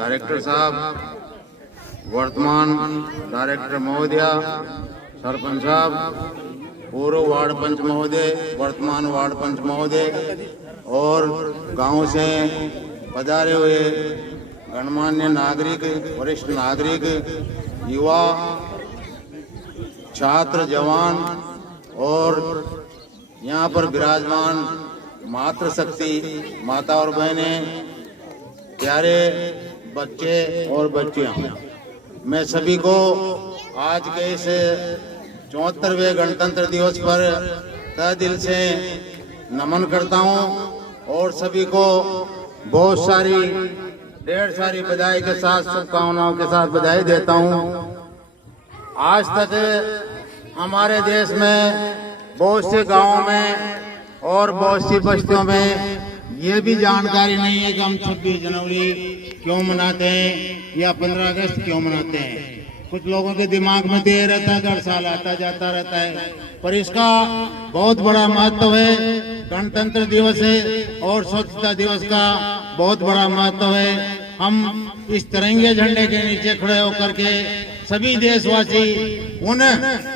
Director साहब, वर्तमान director महोदय, सरपंच साहब, पूर्व वार्ड पंच महोदय, वर्तमान वार्ड पंच महोदय और गांव से पधारे हुए गणमान्य नागरिक, वरिष्ठ नागरिक, युवा, छात्र, जवान और यहाँ पर विराजमान मातृशक्ति माता और बहनें, प्यारे बच्चे और बच्चियाँ, मैं सभी को आज के इस 74वें गणतंत्र दिवस पर तहे दिल से नमन करता हूँ और सभी को बहुत सारी ढेर सारी बधाई के साथ, शुभकामनाओं के साथ बधाई देता हूँ। आज तक हमारे देश में बहुत से गांवों में और बहुत सी बस्तियों में ये भी जानकारी नहीं है कि हम 26 जनवरी क्यों मनाते हैं या 15 अगस्त क्यों मनाते हैं। कुछ लोगों के दिमाग में तो ये रहता है, हर साल आता जाता रहता है, पर इसका बहुत बड़ा महत्व है। गणतंत्र दिवस है और स्वतंत्रता दिवस का बहुत बड़ा महत्व है। हम इस तिरंगे झंडे के नीचे खड़े होकर के सभी देशवासी उन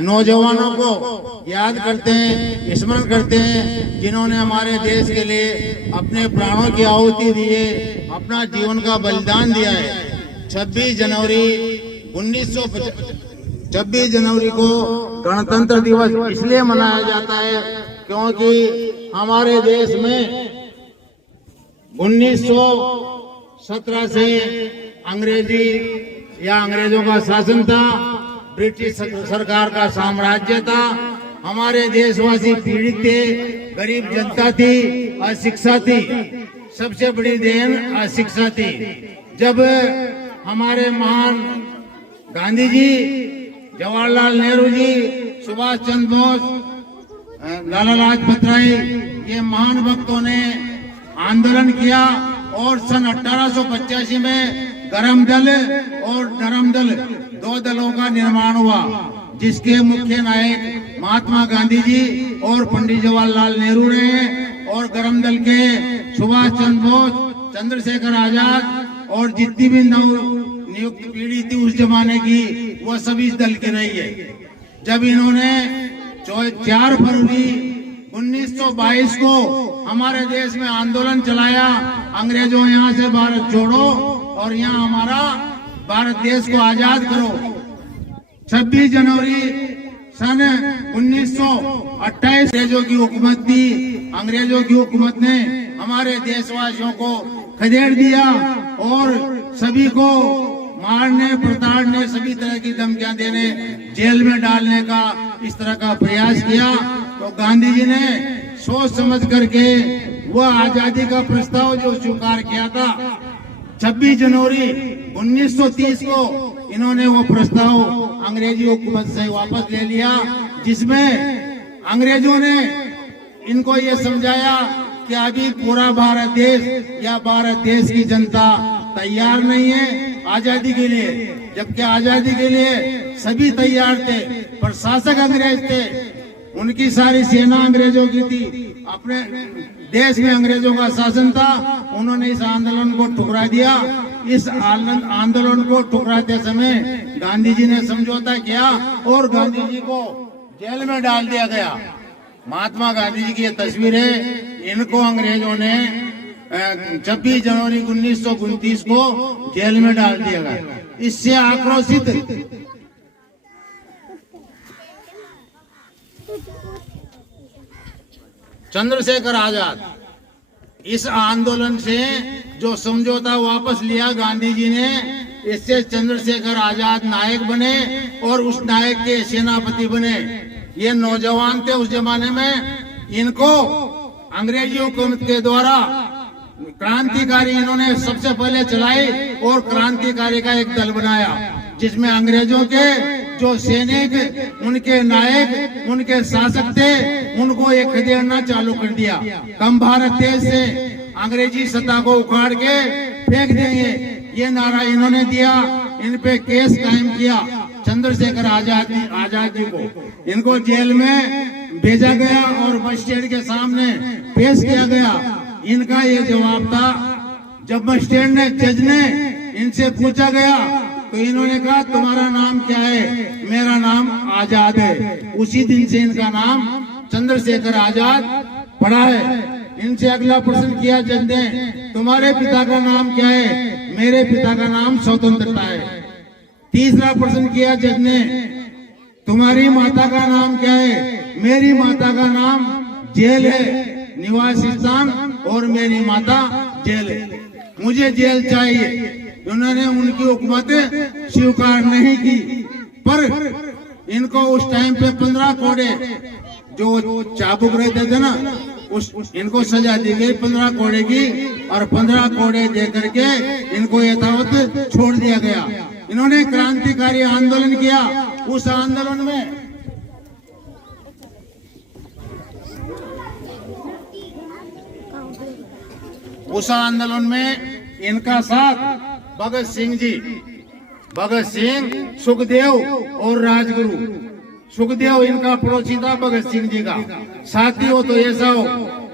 नौजवानों को याद करते हैं, स्मरण करते हैं जिन्होंने हमारे देश के लिए अपने प्राणों की आहुति दी है, अपना जीवन का बलिदान दिया है। 26 जनवरी को गणतंत्र दिवस इसलिए मनाया जाता है क्योंकि हमारे देश में 1917 से अंग्रेजी या अंग्रेजों का शासन था, ब्रिटिश सरकार का साम्राज्य था। हमारे देशवासी पीड़ित थे, गरीब जनता थी, अशिक्षा थी, सबसे बड़ी देन अशिक्षा थी। जब हमारे महान गांधी जी, जवाहरलाल नेहरू जी, सुभाष चंद्र बोस, लाला लाजपत राय, ये महान भक्तों ने आंदोलन किया और सन 1885 में गरम दल और नरम दल, दो दलों का निर्माण हुआ, जिसके मुख्य नायक महात्मा गांधी जी और पंडित जवाहरलाल नेहरू रहे और गरम दल के सुभाष चंद्र बोस, चंद्रशेखर आजाद और जितनी भी नियुक्त पीढ़ी थी उस जमाने की, वह सभी इस दल की रही है। जब इन्होंने 4 फरवरी 1922 को हमारे देश में आंदोलन चलाया, अंग्रेजों यहाँ से भारत छोड़ो और यहाँ हमारा भारत देश को आजाद करो। 26 जनवरी सन 1928 अंग्रेजों की हुकूमत थी। अंग्रेजों की हुकूमत ने हमारे देशवासियों को खदेड़ दिया और सभी को मारने, प्रताड़ने, सभी तरह की धमकियां देने, जेल में डालने का इस तरह का प्रयास किया। तो गांधी जी ने सोच समझ करके वह आजादी का प्रस्ताव जो स्वीकार किया था, 26 जनवरी 1930 को इन्होंने वो प्रस्ताव अंग्रेजी हुकूमत से वापस ले लिया, जिसमें अंग्रेजों ने इनको ये समझाया कि अभी पूरा भारत देश या भारत देश की जनता तैयार नहीं है आजादी के लिए, जबकि आजादी के लिए सभी तैयार थे, पर शासक अंग्रेज थे। उनकी सारी सेना अंग्रेजों की थी, अपने देश में अंग्रेजों का शासन था। उन्होंने इस आंदोलन को ठुकरा दिया। इस आंदोलन को ठुकराते समय गांधी जी ने समझौता किया और गांधी जी को जेल में डाल दिया गया। महात्मा गांधी जी की ये तस्वीर है। इनको अंग्रेजों ने 26 जनवरी 1929 को जेल में डाल दिया गया। इससे आक्रोशित चंद्रशेखर आजाद इस आंदोलन से जो समझौता वापस लिया गांधी जी ने, इससे चंद्रशेखर आजाद नायक बने और उस नायक के सेनापति बने। ये नौजवान थे उस जमाने में। इनको अंग्रेजी हुकूमत के द्वारा क्रांतिकारी इन्होंने सबसे पहले चलाई और क्रांतिकारी का एक दल बनाया, जिसमें अंग्रेजों के जो सैनिक, उनके नायक, उनके शासक थे, उनको एक खदेड़ना चालू कर दिया। हम भारत देश से अंग्रेजी सत्ता को उखाड़ के फेंक देंगे, ये नारा इन्होंने दिया। इन पे केस कायम किया चंद्रशेखर आजाद जी को। इनको जेल में भेजा गया और मजिस्ट्रेट के सामने पेश किया गया। इनका ये जवाब था, जब मजिस्ट्रेट ने, जज ने इनसे पूछा गया तो इन्होंने कहा तुम्हारा नाम क्या है? मेरा नाम आजाद है। उसी दिन से इनका नाम चंद्रशेखर आजाद पड़ा है। इनसे अगला प्रश्न किया जज ने, तुम्हारे पिता का नाम क्या है? मेरे पिता का नाम स्वतंत्रता है। तीसरा प्रश्न किया जज ने, तुम्हारी माता का नाम क्या है? मेरी माता का नाम जेल है, निवास स्थान, और मेरी माता जेल है। मुझे जेल चाहिए। उन्होंने उनकी हुकूमतें स्वीकार नहीं की, पर इनको उस टाइम पे 15 कोड़े जो चाबुक रहते थे ना, इनको सजा दी गई 15 कोड़े की, और 15 कोड़े दे करके इनको यथावत छोड़ दिया गया। इन्होंने क्रांतिकारी आंदोलन किया। उस आंदोलन में इनका साथ भगत सिंह जी, भगत सिंह, सुखदेव और राजगुरु। सुखदेव इनका पड़ोसी था भगत सिंह जी का। साथी हो तो ऐसा हो,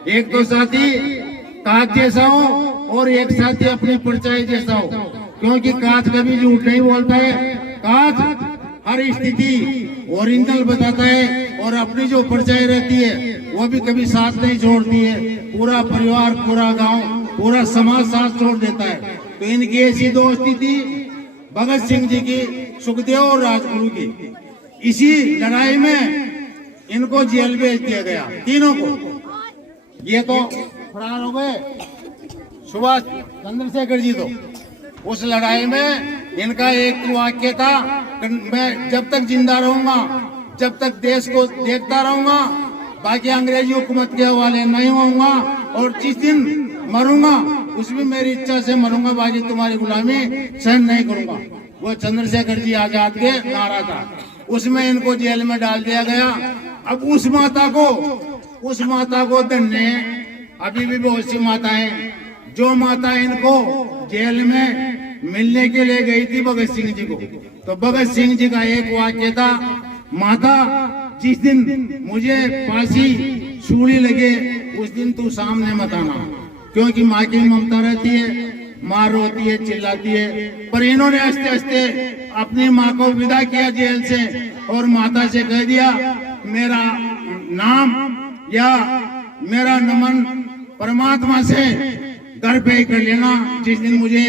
एक तो साथी काज जैसा हो और एक साथी अपनी परछाई जैसा हो, क्योंकि काज कभी झूठ नहीं बोलता है। काज हर स्थिति ओरिजिनल बताता है, और अपनी जो परछाई रहती है वो भी कभी साथ नहीं छोड़ती है। पूरा परिवार, पूरा गांव, पूरा समाज साथ छोड़ देता है। तो इनकी ऐसी दोस्ती थी भगत सिंह जी की, सुखदेव और राजगुरु की। इसी लड़ाई में इनको जेल भेज दिया गया, तीनों को। ये तो फरार हो गए, सुभाष चंद्रशेखर जी। तो उस लड़ाई में इनका एक वाक्य था, मैं जब तक जिंदा रहूंगा, जब तक देश को देखता रहूंगा, बाकी अंग्रेजी हुकूमत के हवाले नहीं होऊंगा, और जिस दिन मरूंगा उसमें मेरी इच्छा से मरूंगा, बाकी तुम्हारी गुलामी सहन नहीं करूंगा। वो चंद्रशेखर जी आजाद के नारा था। उसमें इनको जेल में डाल दिया गया। अब उस माता को धन्य, अभी भी बहुत सी माताएं, जो माता इनको जेल में मिलने के लिए गई थी भगत सिंह जी को। तो भगत सिंह जी का एक वाक्य था, माता जिस दिन मुझे फांसी सूली लगे उस दिन तू सामने मत आना, क्योंकि माँ की ममता रहती है, माँ रोती है, चिल्लाती है। पर इन्होंने हंसते हंसते अपनी माँ को विदा किया जेल से, और माता से कह दिया, मेरा नाम या मेरा नमन परमात्मा से घर पे ही कर लेना, जिस दिन मुझे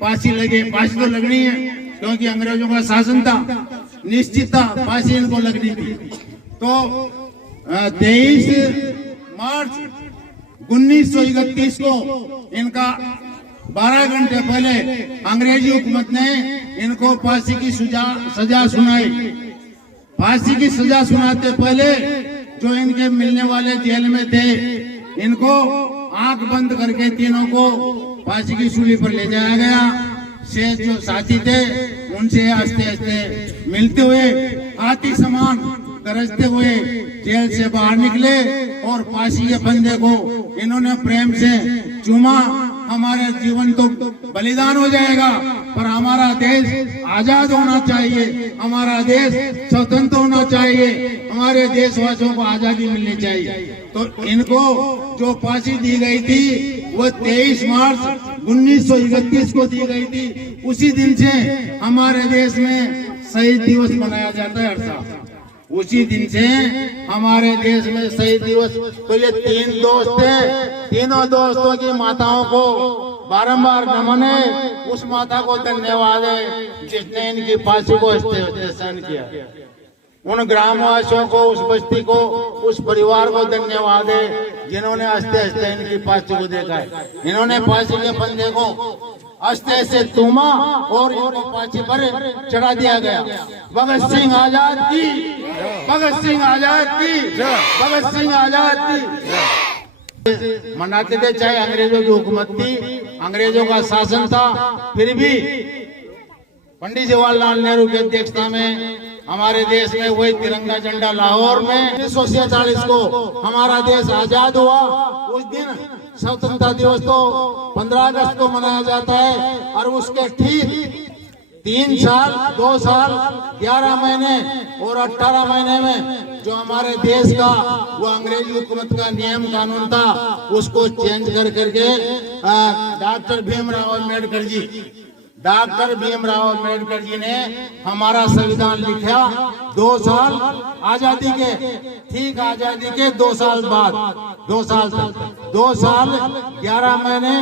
फांसी लगे। फांसी तो लगनी है, क्योंकि अंग्रेजों का शासन था, निश्चित था, फांसी इनको लगनी थी। तो 23 मार्च 1931 को इनका 12 घंटे पहले अंग्रेजी हुकूमत ने इनको फांसी की सजा सुनाई। फांसी की सजा सुनाते पहले जो इनके मिलने वाले जेल में थे, इनको आंख बंद करके तीनों को फांसी की सूली पर ले जाया गया। शेष जो साथी थे उनसे हंसते हंसते मिलते हुए, हाथी समान गरजते हुए जेल से बाहर निकले, और फांसी के फंदे को इन्होंने प्रेम से चूमा। हमारा जीवन तो बलिदान हो जाएगा, पर हमारा देश आजाद होना चाहिए, हमारा देश स्वतंत्र होना चाहिए, हमारे देशवासियों को आजादी मिलनी चाहिए। तो इनको जो फांसी दी गई थी वो 23 मार्च 1931 को दी गई थी। उसी दिन से हमारे देश में शहीद दिवस मनाया जाता है हर साल। उसी दिन से हमारे देश में शहीद दिवस। तो ये 3 दोस्त थे, तीनों दोस्तों की माताओं को बारंबार नमन है। उस माता को धन्यवाद है जिसने इनकी फांसी को सहन किया। उन ग्रामवासियों को, उस बस्ती को, उस परिवार को धन्यवाद है जिन्होंने हंसते हंसते इनकी फांसी को देखा है। इन्होंने फांसी के फंदे को हंसते से तूमा और इनको फांसी पर चढ़ा दिया गया। भगत सिंह आजाद की, भगत सिंह आजाद की, भगत सिंह आजाद की। मनाते थे, चाहे अंग्रेजों की हुकूमत थी, अंग्रेजों का शासन था, फिर भी पंडित जवाहरलाल नेहरू की अध्यक्षता में हमारे देश में वही तिरंगा झंडा लाहौर में 1947 को हमारा देश आजाद हुआ। उस दिन स्वतंत्रता दिवस तो 15 अगस्त को मनाया जाता है, और उसके ठीक 3 साल, 2 साल, 11 महीने और 18 महीने में जो हमारे देश का वो अंग्रेजी हुकूमत का नियम कानून था, उसको चेंज कर करके डॉक्टर भीमराव अम्बेडकर जी डॉक्टर भीमराव अम्बेडकर जी ने हमारा संविधान लिखा 2 साल आजादी के, ठीक आजादी के 2 साल बाद, 2 साल तक 2 साल 11 महीने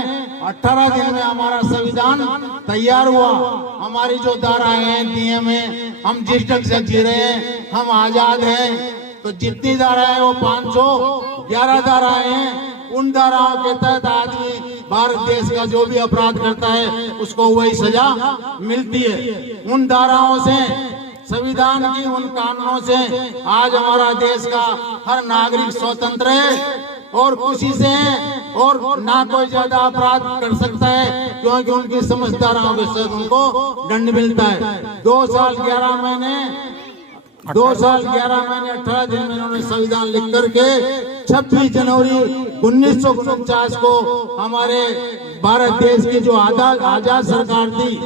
18 दिन में हमारा संविधान तैयार हुआ। हमारी जो धाराएं हैं, नियम है, हम जिस ढंग से जी रहे हैं, हम आजाद हैं। तो जितनी धाराएं वो 511 धाराएं हैं, उन धाराओं के तहत आदमी भारत देश का जो भी अपराध करता है उसको वही सजा मिलती है। उन धाराओं से, संविधान की उन कानूनों से आज हमारा देश का हर नागरिक स्वतंत्र है और खुशी से है और ना कोई ज्यादा अपराध कर सकता है, क्योंकि उनकी समस्त धाराओं के साथ उनको दंड मिलता है। 2 साल 11 महीने 18 दिन में इन्होंने संविधान लिख करके 26 जनवरी 1949 को हमारे भारत देश की जो आजाद सरकार थी,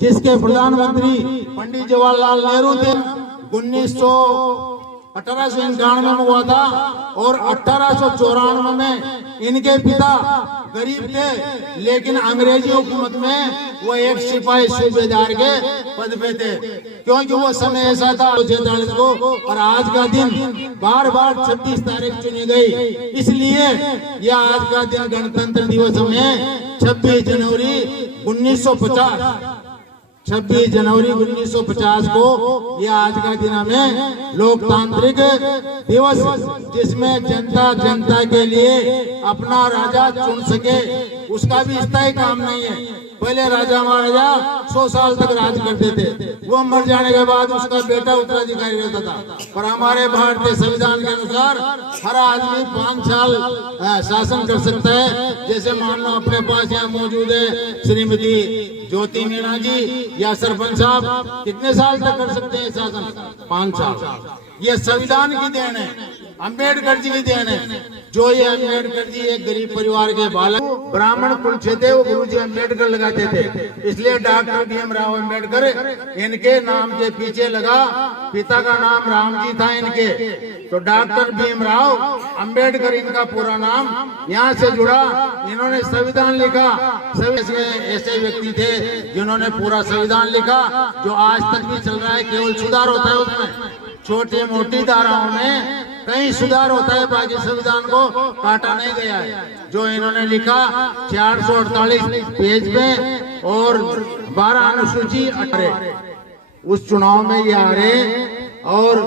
जिसके प्रधानमंत्री पंडित जवाहरलाल नेहरू थे, 1891 में हुआ था और 1894 में इनके पिता गरीब थे, लेकिन अंग्रेजी हुकूमत में वो एक सिपाही सूबेदार के पद पे थे, क्योंकि वो समय ऐसा था 46 को। और आज का दिन बार 26 तारीख चुनी गई, इसलिए यह आज का दिन गणतंत्र दिवस में 26 जनवरी 1950 को यह आज का दिन हमें लोकतांत्रिक दिवस, जिसमें जनता के लिए अपना राजा चुन सके, उसका भी स्थायी काम नहीं है। पहले राजा महाराजा 100 साल तक राज करते थे, वो मर जाने के बाद उसका बेटा उत्तराधिकारी रहता था। पर हमारे भारतीय संविधान के अनुसार हर आदमी 5 साल शासन कर सकता है। जैसे मान लो अपने पास यहाँ मौजूद है श्रीमती ज्योति मीणा जी या सरपंच साहब, कितने साल तक कर सकते हैं शासन? 5 साल। ये संविधान की देन है, अम्बेडकर जी की देन है। जो ये अम्बेडकर जी एक गरीब परिवार के बालक, ब्राह्मण कुल थे, वो गुरुजी अम्बेडकर लगाते थे, इसलिए डॉक्टर भीमराव अम्बेडकर इनके नाम के पीछे लगा। पिता का नाम राम जी था इनके, तो डॉक्टर भीमराव अम्बेडकर इनका पूरा नाम यहाँ से जुड़ा। इन्होंने संविधान लिखा। ऐसे व्यक्ति थे जिन्होंने पूरा संविधान लिखा, जो आज तक भी चल रहा है। केवल सुधार होता है उसमें, छोटी मोटी धाराओं में कहीं सुधार होता है, बाकी संविधान को काटा नहीं गया है। जो इन्होंने लिखा 448 पेज में और 12 अनुसूची 18, उस चुनाव में ये आ रहे और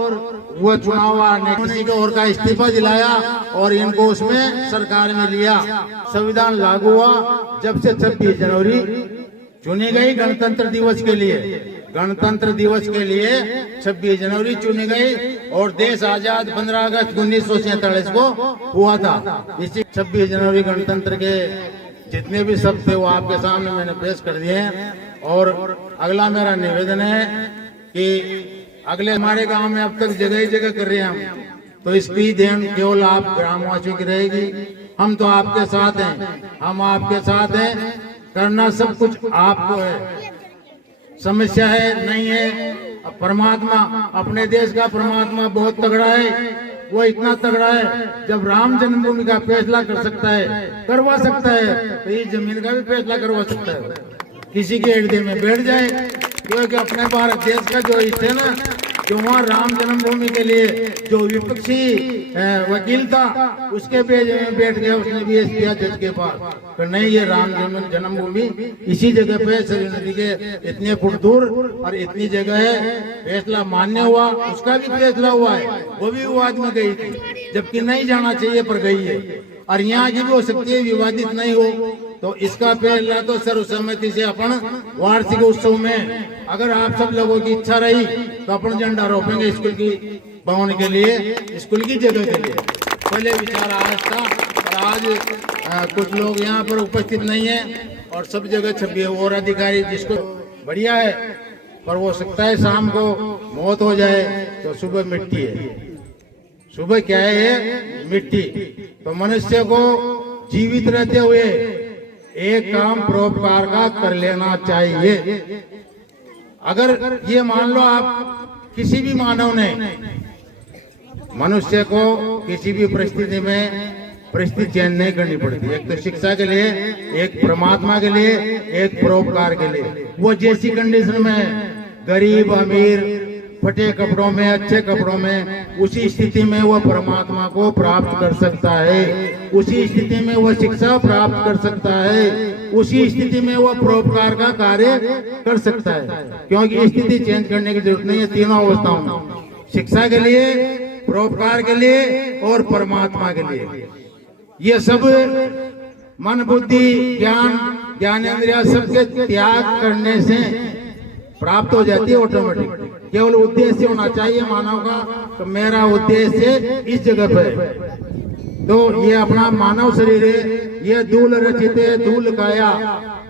वो चुनाव आने किसी को और का इस्तीफा दिलाया और इनको उसमें सरकार में लिया। संविधान लागू हुआ जब से 26 जनवरी चुनी गई गणतंत्र दिवस के लिए। गणतंत्र दिवस के लिए 26 जनवरी चुनी गई और देश आजाद 15 अगस्त 1947 को हुआ था। इसी 26 जनवरी गणतंत्र के जितने भी शब्द थे वो आपके सामने मैंने पेश कर दिए हैं। और अगला मेरा निवेदन है कि अगले हमारे गांव में अब तक जगह ही जगह कर रहे हैं हम, तो इसकी देन केवल आप ग्रामवासियों की रहेगी। हम तो आपके साथ हैं, हम आपके साथ हैं, करना सब कुछ आपको है। समस्या है नहीं है, परमात्मा, अपने देश का परमात्मा बहुत तगड़ा है। वो इतना तगड़ा है, जब राम जन्मभूमि का फैसला कर सकता है, करवा सकता है, तो इस जमीन का भी फैसला करवा सकता है। किसी के हृदय में बैठ जाए, क्योंकि अपने भारत देश का जो हिस्सा ना, जो वहाँ राम जन्मभूमि के लिए जो विपक्षी वकील था, उसके पेज में बैठ गया, उसने भी किया जज के पास, तो नहीं, ये राम जन्मभूमि इसी जगह पे सरयू नदी के इतने फुट दूर और इतनी जगह है। फैसला मान्य हुआ, उसका भी फैसला हुआ है, वो भी विवाद में गई थी, जबकि नहीं जाना चाहिए पर गई है। और यहाँ की भी हो सकती है विवादित नहीं हो, तो इसका फैसला तो सर्वसम्मति से अपन वार्षिक उत्सव में, अगर आप सब लोगों की इच्छा रही तो अपन झंडा रोपेंगे स्कूल की भवन के लिए, स्कूल की जगह के लिए। पहले विचार आज था और आज कुछ लोग यहाँ पर उपस्थित नहीं है और सब जगह छपी है। और अधिकारी जिसको बढ़िया है, पर वो सकता है शाम को मौत हो जाए, तो सुबह मिट्टी है, सुबह क्या है, मिट्टी। तो मनुष्य को जीवित रहते हुए एक काम परोपकार का कर लेना चाहिए। अगर ये मान लो आप किसी भी मानव ने मनुष्य को किसी भी परिस्थिति में परिस्थिति चेंज नहीं करनी पड़ती। एक तो शिक्षा के लिए, एक परमात्मा के लिए, एक परोपकार के लिए। वो जैसी कंडीशन में है, गरीब अमीर, फटे कपड़ों में, अच्छे कपड़ों में, उसी स्थिति में वो परमात्मा को प्राप्त कर सकता है, उसी स्थिति में वो शिक्षा प्राप्त कर सकता है, उसी स्थिति में वो परोपकार का कार्य कर सकता है। क्योंकि स्थिति चेंज करने की जरूरत नहीं है तीनों अवस्थाओं में, शिक्षा के लिए, परोपकार के लिए और परमात्मा के लिए। ये सब मन बुद्धि ज्ञान ज्ञानेंद्रिय सबके त्याग करने से प्राप्त हो जाती है ऑटोमेटिक। केवल उद्देश्य होना चाहिए मानव का, तो मेरा उद्देश्य इस जगह पे। तो ये अपना मानव शरीर है, ये धूल रचित है, धूल काया।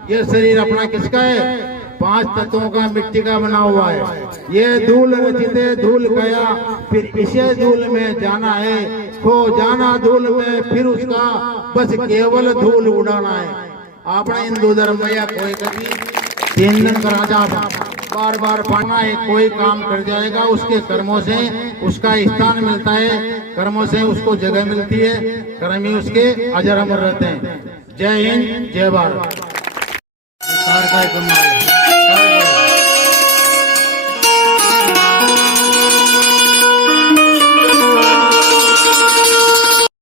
ये शरीर अपना किसका है? 5 तत्वों का, मिट्टी का बना हुआ है। ये धूल रचित है, धूल काया। फिर इसे धूल में जाना है, खो जाना धूल में, फिर उसका बस केवल धूल उड़ाना है। अपना हिंदू धर्म में या कोई कभी 3 दिन का राजा बार बार पढ़ना है, कोई काम कर जाएगा, उसके कर्मों से उसका स्थान मिलता है, कर्मों से उसको जगह मिलती है, कर्म ही उसके अजर अमर रहते हैं। जय हिंद, जय भारत।